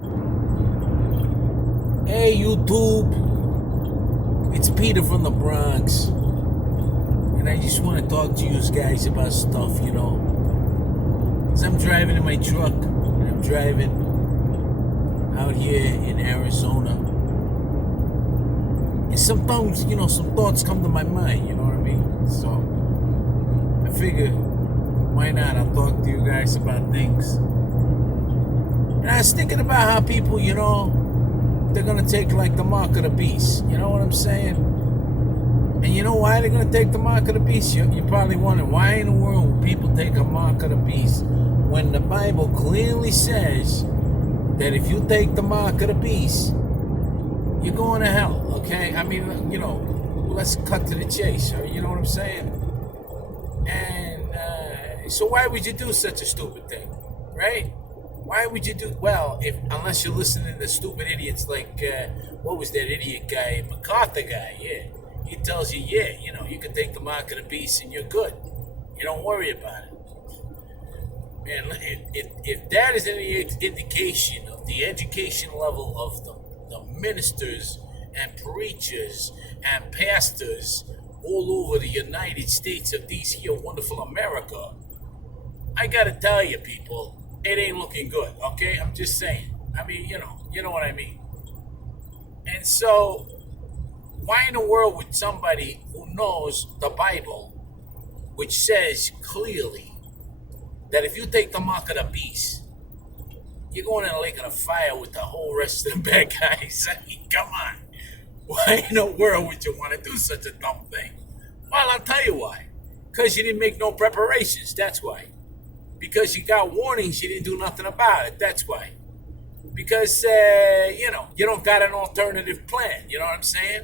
Hey YouTube, it's Peter from the Bronx, and I just want to talk to you guys about stuff, As I'm driving in my truck, and I'm driving out here in Arizona, and sometimes, some thoughts come to my mind, you know what I mean? So, I figure, why not? I'll talk to you guys about things. And I was thinking about how people, they're gonna take like the mark of the beast. You know what I'm saying? And you know why they're gonna take the mark of the beast? You're probably wondering, why in the world would people take a mark of the beast when the Bible clearly says that if you take the mark of the beast, you're going to hell, okay? I mean, let's cut to the chase, you know what I'm saying? And so why would you do such a stupid thing, right? Why would you do unless you're listening to stupid idiots like what was that idiot guy, MacArthur guy? Yeah, he tells you, you can take the mark of the beast and you're good. You don't worry about it, man. If that is any indication of the education level of the ministers and preachers and pastors all over the United States of these here wonderful America, I gotta tell you, people, it ain't looking good, okay? I'm just saying. I mean, you know what I mean. And so, why in the world would somebody who knows the Bible, which says clearly that if you take the mark of the beast, you're going in a lake of fire with the whole rest of the bad guys? I mean, come on. Why in the world would you want to do such a dumb thing? Well, I'll tell you why. Because you didn't make no preparations, that's why. Because you got warnings, you didn't do nothing about it. That's why. Because, you don't got an alternative plan. You know what I'm saying?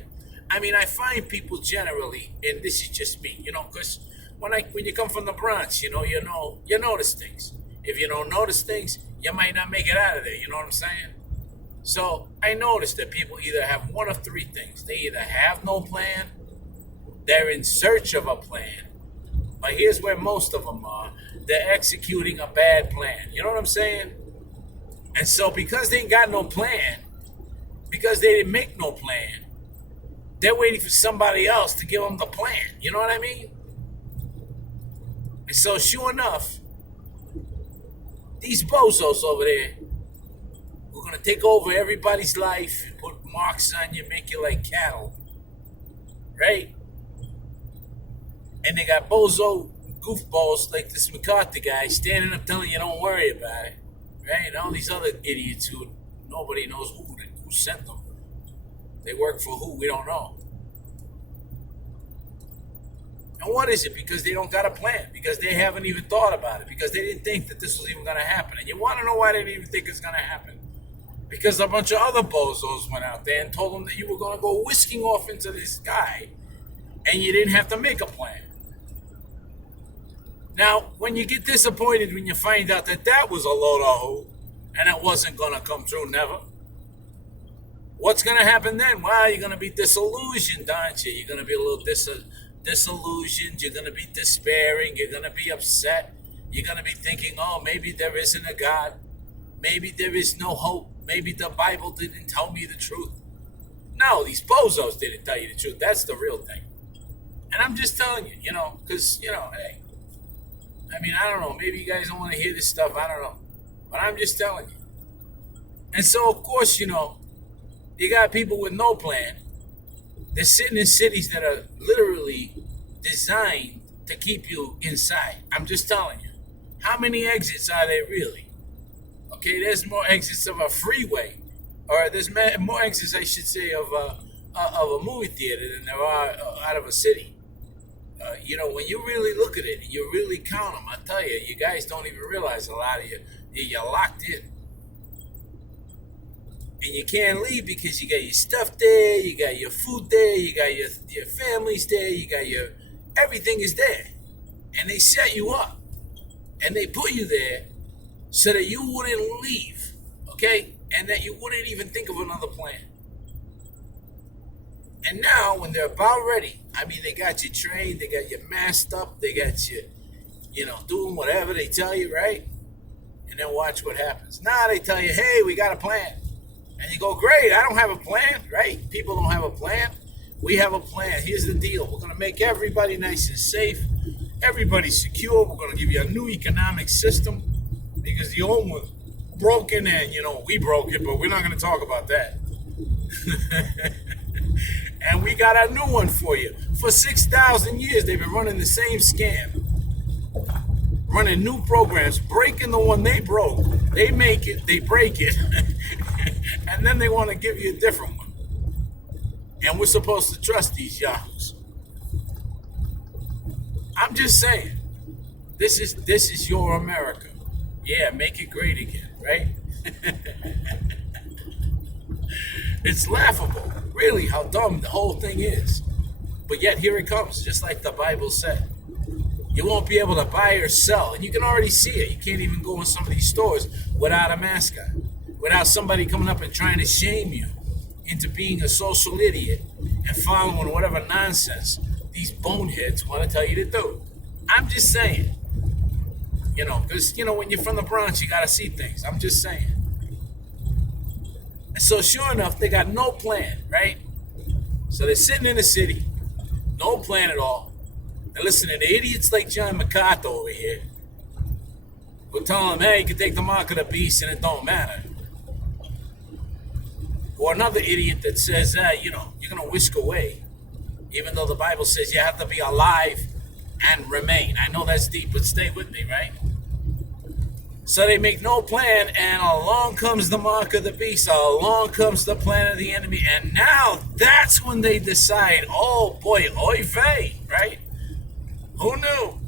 I mean, I find people generally, and this is just me, because when you come from the Bronx, you notice things. If you don't notice things, you might not make it out of there. You know what I'm saying? So I noticed that people either have one of three things. They either have no plan, they're in search of a plan, but here's where most of them are. They're executing a bad plan. You know what I'm saying? And so because they ain't got no plan, because they didn't make no plan, they're waiting for somebody else to give them the plan. You know what I mean? And so sure enough, these bozos over there who are going to take over everybody's life and put marks on you, make you like cattle, right? And they got bozo goofballs like this MacArthur guy standing up telling you don't worry about it, right? And all these other idiots who nobody knows who sent them. They work for who, we don't know. And what is it? Because they don't got a plan, because they haven't even thought about it, because they didn't think that this was even going to happen. And you want to know why they didn't even think it's going to happen? Because a bunch of other bozos went out there and told them that you were going to go whisking off into the sky and you didn't have to make a plan. Now, when you get disappointed when you find out that was a load of hoe and it wasn't going to come true, never, what's going to happen then? Well, you're going to be disillusioned, aren't you? You're going to be a little disillusioned. You're going to be despairing. You're going to be upset. You're going to be thinking, oh, maybe there isn't a God. Maybe there is no hope. Maybe the Bible didn't tell me the truth. No, these bozos didn't tell you the truth. That's the real thing. And I'm just telling you, because, hey, I mean, I don't know. Maybe you guys don't want to hear this stuff. I don't know. But I'm just telling you. And so, of course, you got people with no plan. They're sitting in cities that are literally designed to keep you inside. I'm just telling you. How many exits are there really? Okay, there's more exits of a freeway. Or there's more exits, I should say, of a movie theater than there are out of a city. When you really look at it, you really count them. I tell you, you guys don't even realize a lot of you're locked in. And you can't leave because you got your stuff there, you got your food there, you got your families there, you got everything is there. And they set you up. And they put you there so that you wouldn't leave, okay? And that you wouldn't even think of another plan. And now, when they're about ready, I mean, they got you trained, they got you masked up, they got you, doing whatever they tell you, right? and then watch what happens. Now they tell you, hey, we got a plan. And you go, great, I don't have a plan, right? People don't have a plan. We have a plan. Here's the deal. We're going to make everybody nice and safe. Everybody's secure. We're going to give you a new economic system because the old one broken and, we broke it, but we're not going to talk about that. And we got a new one for you. For 6,000 years, they've been running the same scam. Running new programs, breaking the one they broke. They make it, they break it, and then they want to give you a different one. And we're supposed to trust these yahoos. I'm just saying, this is your America. Yeah, make it great again, right? It's laughable, really, how dumb the whole thing is. But yet here it comes, just like the Bible said. You won't be able to buy or sell, and you can already see it. You can't even go in some of these stores without a mascot, without somebody coming up and trying to shame you into being a social idiot and following whatever nonsense these boneheads want to tell you to do. I'm just saying, because, when you're from the Bronx, you got to see things. I'm just saying. And so sure enough, they got no plan, right? So they're sitting in the city, no plan at all. They're listening to idiots like John MacArthur over here. We're telling them, hey, you can take the mark of the beast and it don't matter. Or another idiot that says, you're going to whisk away. Even though the Bible says you have to be alive and remain. I know that's deep, but stay with me, right? So they make no plan, and along comes the mark of the beast. Along comes the plan of the enemy. And now that's when they decide, oh boy, oy vey, right? Who knew?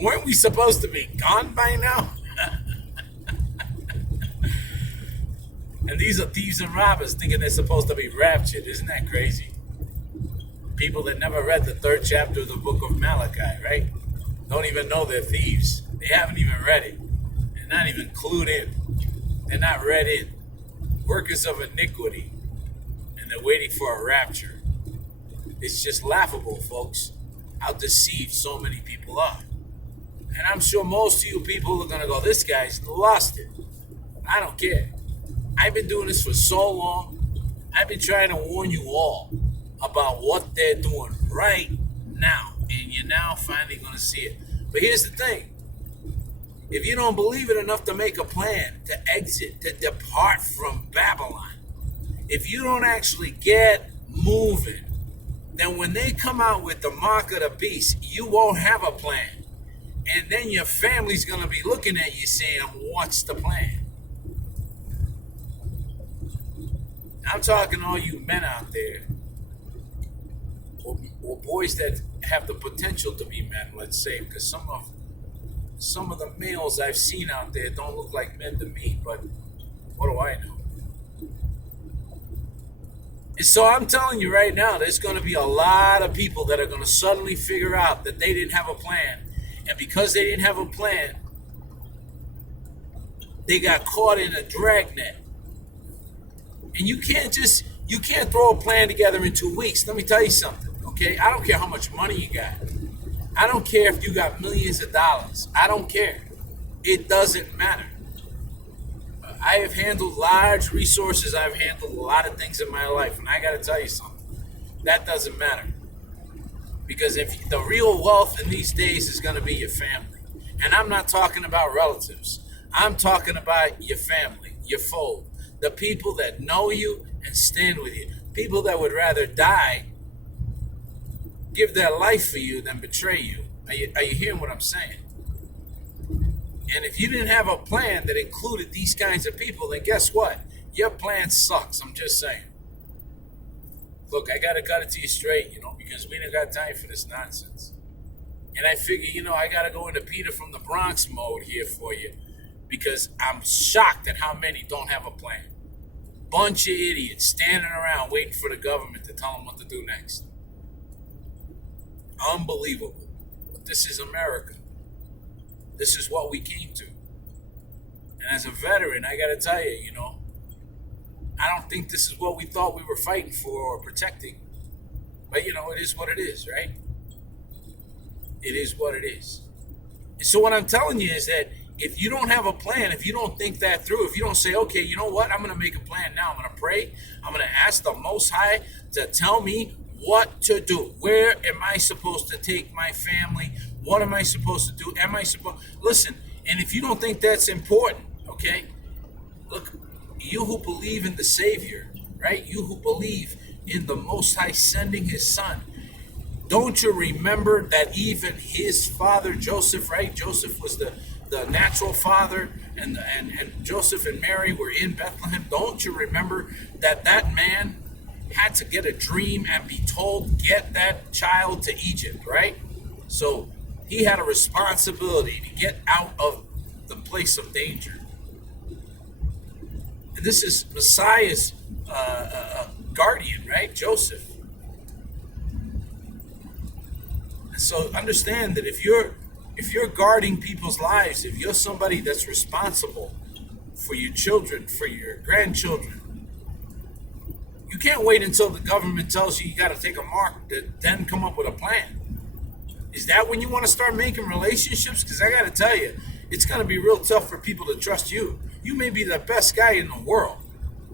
Weren't we supposed to be gone by now? And these are thieves and robbers thinking they're supposed to be raptured. Isn't that crazy? People that never read the 3rd chapter of the book of Malachi, right? Don't even know they're thieves. They haven't even read it. They're not even clued in. They're not read in. Workers of iniquity. And they're waiting for a rapture. It's just laughable, folks, how deceived so many people are. And I'm sure most of you people are going to go, this guy's lost it. I don't care. I've been doing this for so long. I've been trying to warn you all about what they're doing right now. And you're now finally going to see it. But here's the thing. If you don't believe it enough to make a plan, to exit, to depart from Babylon, if you don't actually get moving, then when they come out with the mark of the beast, you won't have a plan. And then your family's going to be looking at you saying, what's the plan? I'm talking to all you men out there, or boys that have the potential to be men, let's say, because some of the males I've seen out there don't look like men to me, but what do I know? And so I'm telling you right now, there's going to be a lot of people that are going to suddenly figure out that they didn't have a plan. And because they didn't have a plan, they got caught in a dragnet. And you can't throw a plan together in 2 weeks. Let me tell you something, okay? I don't care how much money you got. I don't care if you got millions of dollars. I don't care. It doesn't matter. I have handled large resources. I've handled a lot of things in my life. And I got to tell you something. That doesn't matter. Because if the real wealth in these days is going to be your family. And I'm not talking about relatives. I'm talking about your family, your fold. The people that know you and stand with you. People that would rather die, give their life for you than betray you. Are you hearing what I'm saying? And if you didn't have a plan that included these kinds of people, then guess what? Your plan sucks. I'm just saying. Look, I got to cut it to you straight, because we ain't got time for this nonsense. And I figure, I got to go into Peter from the Bronx mode here for you, because I'm shocked at how many don't have a plan. Bunch of idiots standing around waiting for the government to tell them what to do next. Unbelievable. But this is America. This is what we came to. And as a veteran, I got to tell you, I don't think this is what we thought we were fighting for or protecting. But, it is what it is, right? It is what it is. And so what I'm telling you is that If you don't have a plan, if you don't think that through, if you don't say, okay, you know what, I'm going to make a plan now. I'm going to pray. I'm going to ask the Most High to tell me what to do. Where am I supposed to take my family? What am I supposed to do? Am I supposed... Listen, and if you don't think that's important, okay, look, you who believe in the Savior, right? You who believe in the Most High sending his son, don't you remember that even his father, Joseph, right? Joseph was the natural father, and Joseph and Mary were in Bethlehem. Don't you remember that man had to get a dream and be told, get that child to Egypt, right? So he had a responsibility to get out of the place of danger. And this is Messiah's guardian, right? Joseph. And so understand that if you're guarding people's lives, if you're somebody that's responsible for your children, for your grandchildren, you can't wait until the government tells you got to take a mark to then come up with a plan. Is that when you want to start making relationships? Because I got to tell you, it's going to be real tough for people to trust you. You may be the best guy in the world.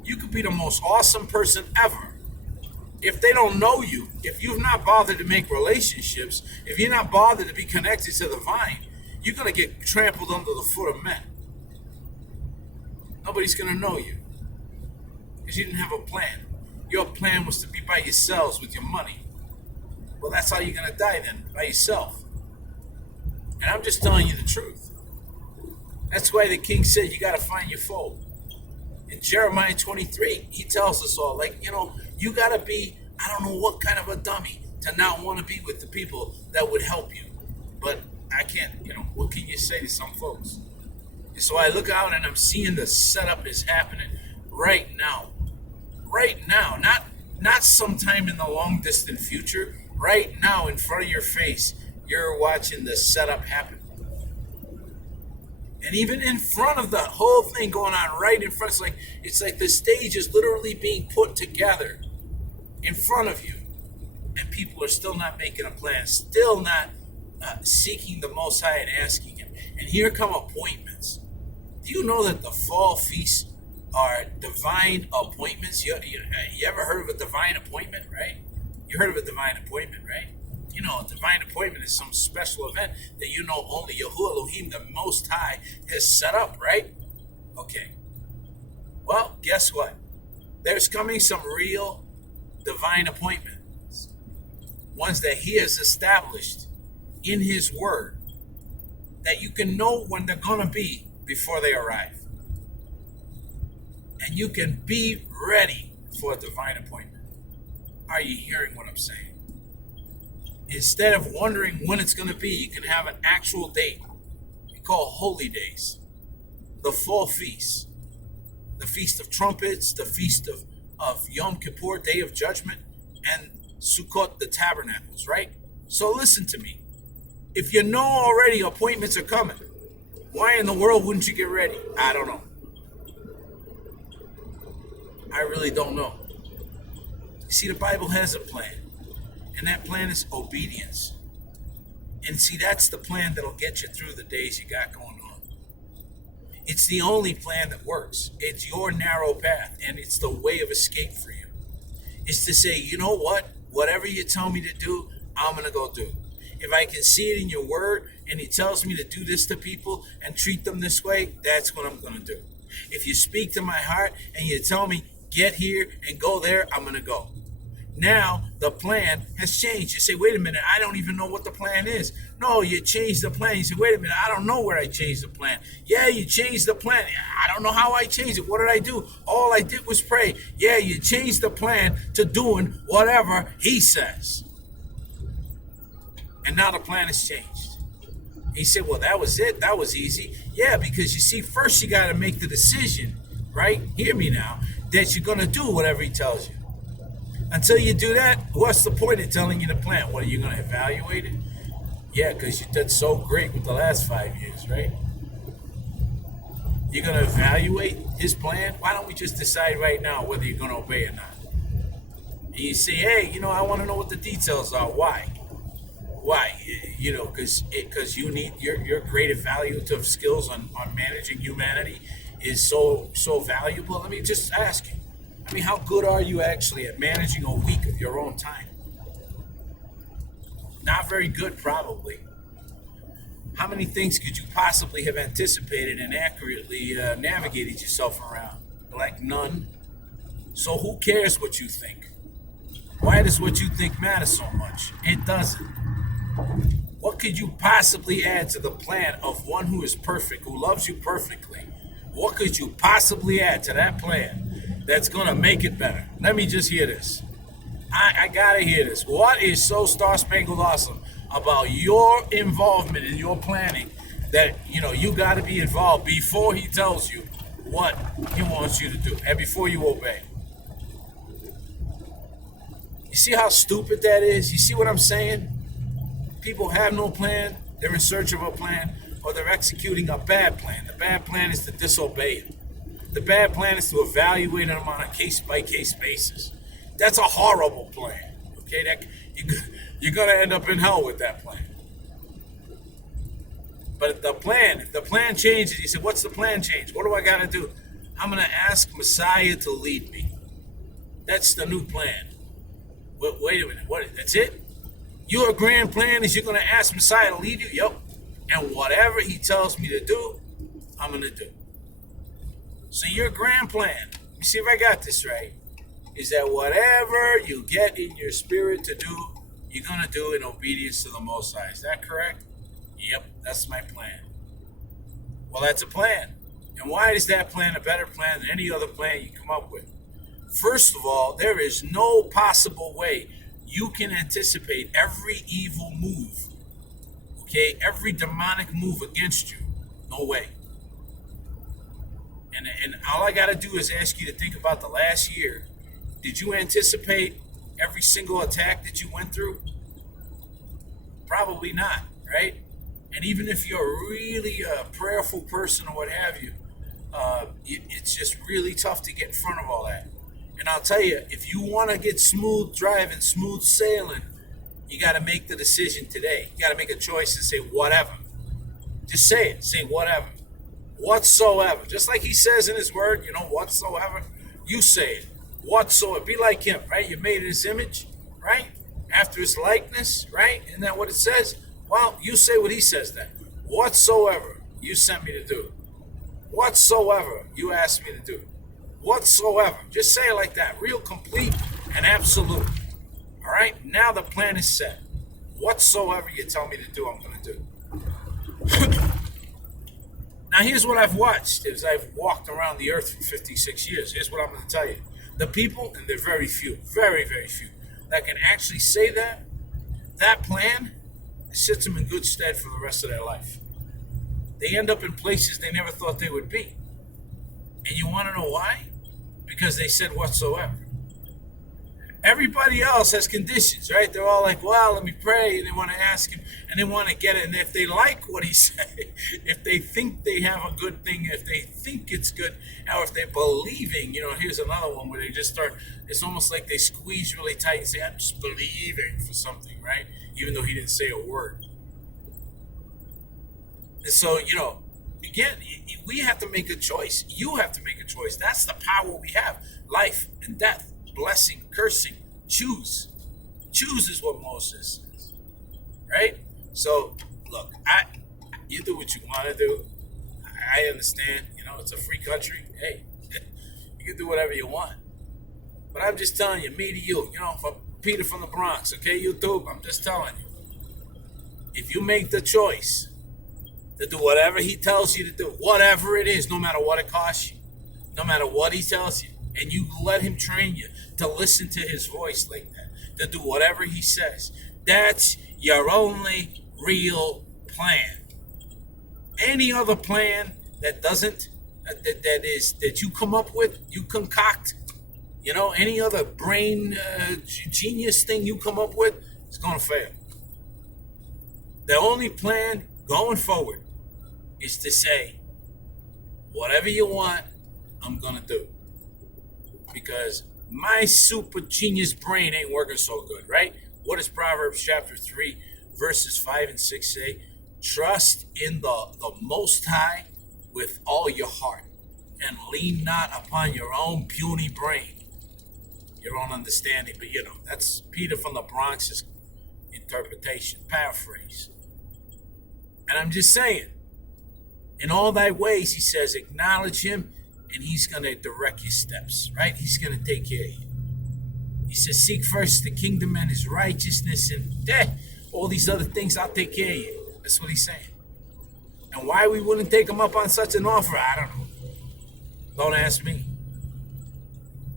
You could be the most awesome person ever. If they don't know you, if you've not bothered to make relationships, if you're not bothered to be connected to the vine, you're going to get trampled under the foot of men. Nobody's going to know you because you didn't have a plan. Your plan was to be by yourselves with your money. Well, that's how you're going to die then, by yourself. And I'm just telling you the truth. That's why the king said you got to find your foe. In Jeremiah 23, he tells us all, you got to be, I don't know what kind of a dummy to not want to be with the people that would help you. But I can't, what can you say to some folks? And so I look out and I'm seeing the setup is happening right now. Right now, not sometime in the long distant future. Right now in front of your face, you're watching the setup happen. And even in front of the whole thing going on right in front, it's like the stage is literally being put together in front of you. And people are still not making a plan, still not seeking the Most High and asking him. And here come appointments. Do you know that the fall feasts are divine appointments? You ever heard of a divine appointment, right? You heard of a divine appointment, right? A divine appointment is some special event that only Yahuwah Elohim, the Most High, has set up, right? Okay. Well, guess what? There's coming some real divine appointments. Ones that he has established in his word that you can know when they're going to be before they arrive. And you can be ready for a divine appointment. Are you hearing what I'm saying? Instead of wondering when it's going to be, you can have an actual date. We call holy days. The fall feasts. The Feast of Trumpets, the Feast of Yom Kippur, Day of Judgment, and Sukkot, the Tabernacles, right? So listen to me. If you know already appointments are coming, why in the world wouldn't you get ready? I don't know. I really don't know. See, the Bible has a plan. And that plan is obedience. And see, that's the plan that'll get you through the days you got going on. It's the only plan that works. It's your narrow path, and it's the way of escape for you. It's to say, you know what? Whatever you tell me to do, I'm going to go do. If I can see it in your word, and he tells me to do this to people and treat them this way, that's what I'm going to do. If you speak to my heart and you tell me, get here and go there, I'm going to go. Now the plan has changed. You say, wait a minute, I don't even know what the plan is. No, you changed the plan. You say, wait a minute, I don't know where I changed the plan. Yeah, you changed the plan. I don't know how I changed it. What did I do? All I did was pray. Yeah, you changed the plan to doing whatever he says. And now the plan has changed. He said, well, that was it. That was easy. Yeah, because you see, first you got to make the decision, right? Hear me now, that you're going to do whatever he tells you. Until you do that, what's the point of telling you the plan? What, are you going to evaluate it? Yeah, because you did so great with the last 5 years, right? You're going to evaluate his plan? Why don't we just decide right now whether you're going to obey or not? And you say, hey, I want to know what the details are. Why? Why? because you need your greater value to skills on managing humanity is so valuable. Let me just ask you. I mean, how good are you actually at managing a week of your own time? Not very good, probably. How many things could you possibly have anticipated and accurately navigated yourself around? Like none. So who cares what you think? Why does what you think matter so much? It doesn't. What could you possibly add to the plan of one who is perfect, who loves you perfectly? What could you possibly add to that plan that's going to make it better? Let me just hear this. I got to hear this. What is so Star Spangled awesome about your involvement in your planning that, you got to be involved before he tells you what he wants you to do and before you obey? You see how stupid that is? You see what I'm saying? People have no plan, they're in search of a plan, or they're executing a bad plan. The bad plan is to disobey it. The bad plan is to evaluate them on a case-by-case basis. That's a horrible plan, okay? You're going to end up in hell with that plan. But if the plan changes, you say, what's the plan change? What do I got to do? I'm going to ask Messiah to lead me. That's the new plan. Wait a minute, that's it? Your grand plan is you're going to ask Messiah to lead you? Yep. And whatever he tells me to do, I'm going to do. So your grand plan, let me see if I got this right, is that whatever you get in your spirit to do, you're going to do in obedience to the Most High. Is that correct? Yep, that's my plan. Well, that's a plan. And why is that plan a better plan than any other plan you come up with? First of all, there is no possible way you can anticipate every evil move, okay? Every demonic move against you. No way. And all I got to do is ask you to think about the last year. Did you anticipate every single attack that you went through? Probably not, right? And even if you're really a prayerful person or what have you, it's just really tough to get in front of all that. And I'll tell you, if you want to get smooth driving, smooth sailing, you got to make the decision today. You got to make a choice and say whatever. Just say it. Say whatever. Whatsoever. Just like he says in his word, whatsoever. You say it. Whatsoever. Be like him, right? You're made in his image, right? After his likeness, right? Isn't that what it says? Well, you say what he says then. Whatsoever you sent me to do. Whatsoever you asked me to do. Whatsoever. Just say it like that. Real complete and absolute. All right? Now the plan is set. Whatsoever you tell me to do, I'm going to do. Now here's what I've watched as I've walked around the earth for 56 years. Here's what I'm going to tell you. The people, and they're very few, very, very few, that can actually say that plan sits them in good stead for the rest of their life. They end up in places they never thought they would be. And you want to know why? Because they said whatsoever. Everybody else has conditions, right? They're all like, well, let me pray, and they want to ask him, and they want to get it. And if they like what he said, if they think they have a good thing, if they think it's good, or if they're believing, here's another one where they just start, it's almost like they squeeze really tight and say, I'm just believing for something, right? Even though he didn't say a word. And so, again, we have to make a choice. You have to make a choice. That's the power we have. Life and death, blessing, cursing. Choose. Choose is what Moses says. Right? So, look, you do what you want to do. I understand. It's a free country. Hey, you can do whatever you want. But I'm just telling you, me to you, from Peter from the Bronx, okay, YouTube? I'm just telling you. If you make the choice to do whatever he tells you to do, whatever it is, no matter what it costs you, no matter what he tells you, and you let him train you to listen to his voice like that, to do whatever he says, that's your only real plan. Any other plan that doesn't, that you come up with, you concoct, any other brain genius thing you come up with, it's going to fail. The only plan going forward is to say, whatever you want, I'm going to do. Because my super genius brain ain't working so good, right? What does Proverbs chapter 3, verses 5 and 6 say, trust in the Most High with all your heart, and lean not upon your own puny brain, your own understanding. But that's Peter from the Bronx's interpretation, paraphrase. And I'm just saying, in all thy ways, he says, acknowledge him, and he's going to direct your steps, right? He's going to take care of you. He says, seek first the kingdom and his righteousness, and all these other things, I'll take care of you. That's what he's saying. And why we wouldn't take him up on such an offer, I don't know. Don't ask me.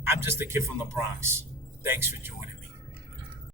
I'm just a kid from the Bronx. Thanks for joining me.